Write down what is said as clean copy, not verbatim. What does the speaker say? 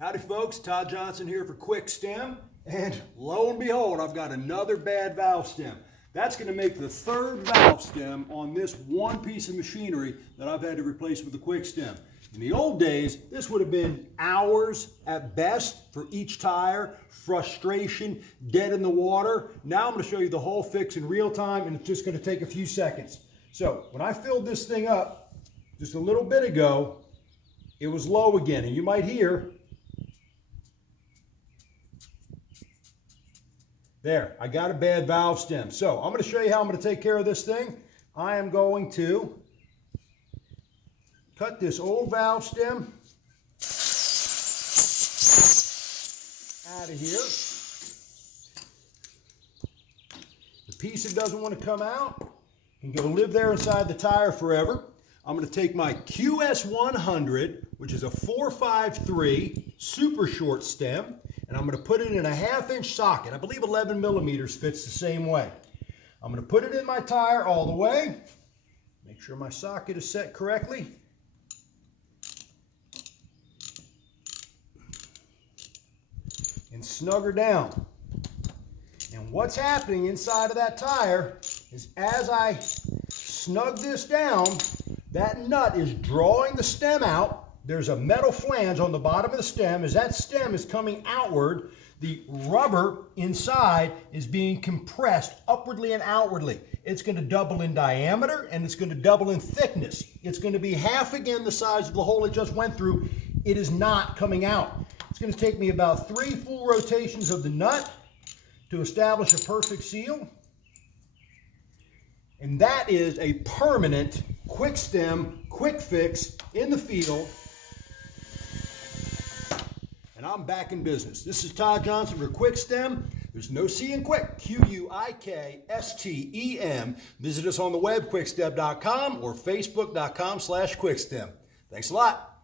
Howdy folks, Todd Johnson here for QuikStem, and lo and behold, I've got another bad valve stem. That's going to make the third valve stem on this one piece of machinery that I've had to replace with the QuikStem. In the old days, this would have been hours at best for each tire, frustration, dead in the water. Now I'm going to show you the whole fix in real time, and it's just going to take a few seconds. So when I filled this thing up just a little bit ago, it was low again, and you might hear, there, I got a bad valve stem. So I'm going to show you how I'm going to take care of this thing. I am going to cut this old valve stem out of here. The piece that doesn't want to come out can go live there inside the tire forever. I'm going to take my QS100, which is a 453 super short stem, and I'm going to put it in a 1/2 inch socket. I believe 11 millimeters fits the same way. I'm going to put it in my tire all the way. Make sure my socket is set correctly. And snug her down. And what's happening inside of that tire is as I snug this down, that nut is drawing the stem out. There's a metal flange on the bottom of the stem. As that stem is coming outward, the rubber inside is being compressed upwardly and outwardly. It's going to double in diameter and it's going to double in thickness. It's going to be half again the size of the hole it just went through. It is not coming out. It's going to take me about 3 full rotations of the nut to establish a perfect seal. And that is a permanent QuikStem QuikFix in the field. And I'm back in business. This is Todd Johnson for QuikStem. There's no C in Quick, QuikStem. Visit us on the web, quikstem.com or facebook.com/QuikStem. Thanks a lot.